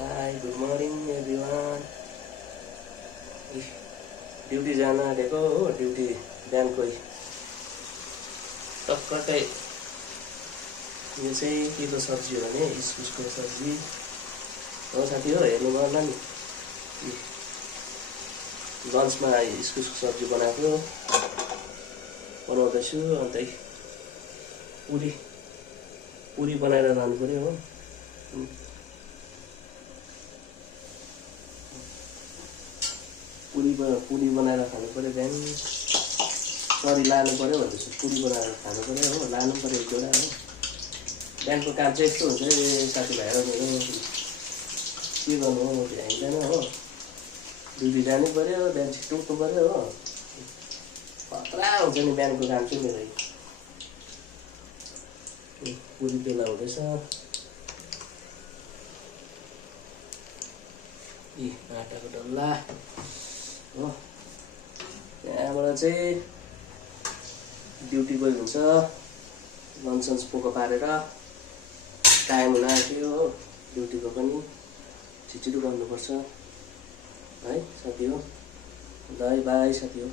High good morning everyone. Duty जान आँटेको हो, ड्युटी बिहानको टक्कै। यो चाहिँ के को सब्जी हो भने इस्कुसको सब्जी हो साथी हो। हेर्नु पर्ला नि, लन्चमा इस्कुसको सब्जी बनाउँदैछु। अन्त पुरी बनाएर लानु पर्यो हो। पुरी बनाएर खानु पर्यो। बिहान सरी लानु पर्यो भन्दैछु, पुरी बनाएर खानु पर्यो हो। लानु पर्यो एक जोडा हो। बिहानको काम चाहिँ यस्तो हुन्छ साथीभाइहरू मेरो, के गर्नु हो भ्याइँदैन हो। ड्युटी जानु पर्यो, बिहान छिटो उठ्नु पर्यो हो। खतरा हुन्छ नि बिहानको काम चाहिँ मेरो। पुरी बेला हुँदैछ। आटाको डल्ला हो। त्यहाँबाट चाहिँ ड्युटी गयो हुन्छ। लन्च पोको पारेर टाइम हुन आँट्यो हो। ड्युटीको पनि छिटो गर्नुपर्छ है साथी हो। बाई बाई साथी हो।